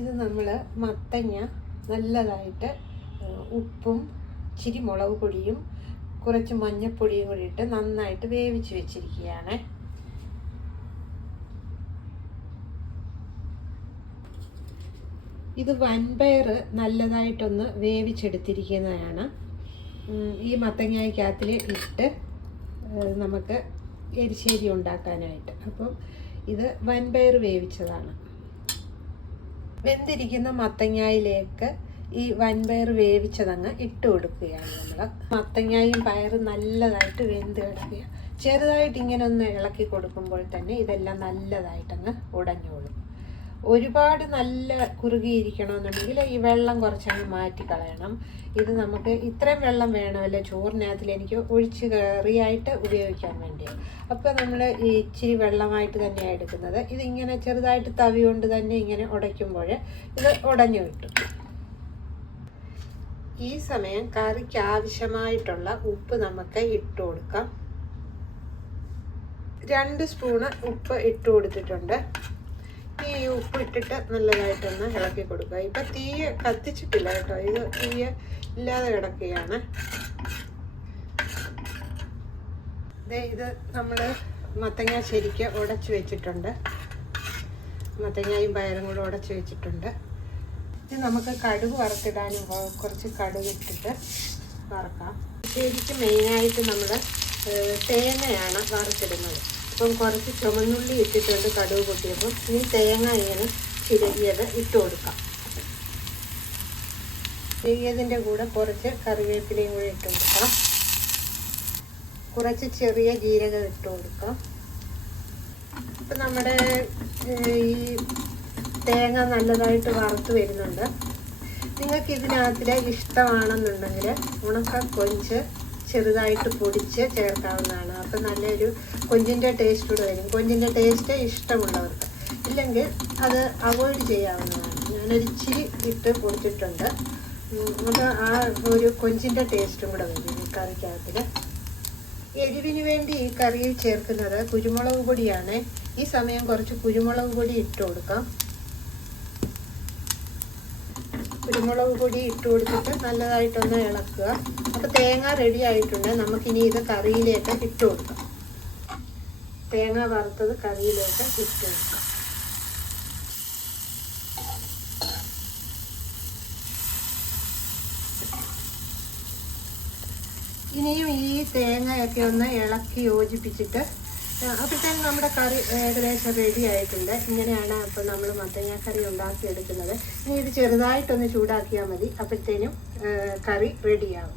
ഇത് നമ്മൾ മത്തങ്ങ നല്ലതായിട്ട് ഉപ്പും ഇച്ചിരി മുളക് പൊടിയും കുറച്ച് മഞ്ഞൾപ്പൊടിയും കൂടി ഇട്ട് നന്നായിട്ട് വേവിച്ച് വെച്ചിരിക്കുകയാണ്. ഇത് വൻപയർ നല്ലതായിട്ടൊന്ന് വേവിച്ചെടുത്തിരിക്കുന്നതാണ്. ഈ മത്തങ്ങായ്ക്കകത്തിൽ ഇട്ട് നമുക്ക് എരിശ്ശേരി ഉണ്ടാക്കാനായിട്ട്. അപ്പം ഇത് വൻപയർ വേവിച്ചതാണ്. വെന്തിരിക്കുന്ന മത്തങ്ങായിലേക്ക് ഈ വൻപയർ വേവിച്ചതങ്ങ് ഇട്ട് കൊടുക്കുകയാണ് നമ്മൾ. മത്തങ്ങായും പയറും നല്ലതായിട്ട് വെന്ത് കിടക്കുക. ചെറുതായിട്ട് ഇങ്ങനെ ഒന്ന് ഇളക്കി കൊടുക്കുമ്പോൾ തന്നെ ഇതെല്ലാം നല്ലതായിട്ടങ്ങ് ഉടഞ്ഞോളും. ഒരുപാട് നല്ല കുറുകിയിരിക്കണമെന്നുണ്ടെങ്കിൽ ഈ വെള്ളം കുറച്ചങ്ങ് മാറ്റി കളയണം. ഇത് നമുക്ക് ഇത്രയും വെള്ളം വേണമല്ലോ ചോറിനകത്തിൽ എനിക്ക് ഒഴിച്ച് കറിയായിട്ട് ഉപയോഗിക്കാൻ വേണ്ടിയാണ്. അപ്പോൾ നമ്മൾ ഈ ഇച്ചിരി വെള്ളമായിട്ട് തന്നെയാണ് എടുക്കുന്നത്. ഇതിങ്ങനെ ചെറുതായിട്ട് തവി കൊണ്ട് തന്നെ ഇങ്ങനെ ഉടയ്ക്കുമ്പോൾ ഇത് ഉടഞ്ഞു കിട്ടും. ഈ സമയം കറിക്ക് ആവശ്യമായിട്ടുള്ള ഉപ്പ് നമുക്ക് ഇട്ട് കൊടുക്കാം. 2 സ്പൂണ് ഉപ്പ് ഇട്ട് കൊടുത്തിട്ടുണ്ട്. ഈ ഉപ്പ് ഇട്ടിട്ട് നല്ലതായിട്ടൊന്ന് ഇളക്കി കൊടുക്കുക. ഇപ്പം തീ കത്തിച്ചിട്ടില്ല കേട്ടോ, ഇത് തീ ഇല്ലാതെ കിടക്കുകയാണ്. ഇത് നമ്മൾ മത്തങ്ങ ശരിക്ക് ഉടച്ച് വെച്ചിട്ടുണ്ട്. മത്തങ്ങയും പയറും കൂടെ ഉടച്ച് വെച്ചിട്ടുണ്ട്. ഇത് നമുക്ക് കടുക് വറുത്തിടാനും കുറച്ച് കടുക് ഇട്ടിട്ട് വറക്കാം. ശരിക്കും മെയിനായിട്ട് നമ്മൾ തേങ്ങയാണ് വറുത്തിടുന്നത്. അപ്പം കുറച്ച് ചുമന്നുള്ളി ഇട്ടിട്ടുണ്ട് കടുക് പൊട്ടിയപ്പോൾ. ഇനി തേങ്ങ ഇങ്ങനെ ചിരകിയത് ഇട്ട് കൊടുക്കാം. ചിരകിയതിൻ്റെ കൂടെ കുറച്ച് കറിവേപ്പിലയും കൂടി ഇട്ട് കൊടുക്കാം. കുറച്ച് ചെറിയ ജീരകം ഇട്ട് കൊടുക്കാം. അപ്പം നമ്മുടെ ഈ തേങ്ങ നല്ലതായിട്ട് വറുത്ത് വരുന്നുണ്ട്. നിങ്ങൾക്ക് ഇതിനകത്തിൽ ഇഷ്ടമാണെന്നുണ്ടെങ്കിൽ ഉണക്ക കൊഞ്ച് ചെറുതായിട്ട് പൊടിച്ച് ചേർക്കാവുന്നതാണ്. അപ്പം നല്ലൊരു കൊഞ്ചിൻ്റെ ടേസ്റ്റ് കൂടെ വരും. കൊഞ്ചിൻ്റെ ടേസ്റ്റ് ഇഷ്ടമുള്ളവർക്ക്, ഇല്ലെങ്കിൽ അത് അവോയ്ഡ് ചെയ്യാവുന്നതാണ്. ഞാനൊരു ഇച്ചിരി ഇട്ട് കൊടുത്തിട്ടുണ്ട്. അത് ആ ഒരു കൊഞ്ചിൻ്റെ ടേസ്റ്റും കൂടെ വരും ഈ കറിക്കകത്തിൽ. എരിവിന് വേണ്ടി ഈ കറിയിൽ ചേർക്കുന്നത് കുരുമുളക് പൊടിയാണ്. ഈ സമയം കുറച്ച് കുരുമുളക് പൊടി ഇട്ട് കൊടുക്കാം. കുരുമുളക് പൊടി ഇട്ട് കൊടുത്തിട്ട് നല്ലതായിട്ടൊന്ന് ഇളക്കുക. അപ്പോൾ തേങ്ങ റെഡി ആയിട്ടുണ്ട്. നമുക്കിനി ഇത് കറിയിലേക്ക് ഇട്ട് കൊടുക്കാം. തേങ്ങ വറുത്തത് കറിയിലേക്ക് ഇട്ട് കൊടുക്കാം. ഇനിയും ഈ തേങ്ങയൊക്കെ ഒന്ന് ഇളക്കി യോജിപ്പിച്ചിട്ട് അപ്പോഴത്തേക്കും നമ്മുടെ കറി ഏകദേശം റെഡി ആയിട്ടുണ്ട്. ഇങ്ങനെയാണ് അപ്പോൾ നമ്മൾ മത്തങ്ങാക്കറി ഉണ്ടാക്കിയെടുക്കുന്നത്. ഇനി ഇത് ചെറുതായിട്ടൊന്ന് ചൂടാക്കിയാൽ മതി. അപ്പോഴത്തേനും കറി റെഡിയാവും.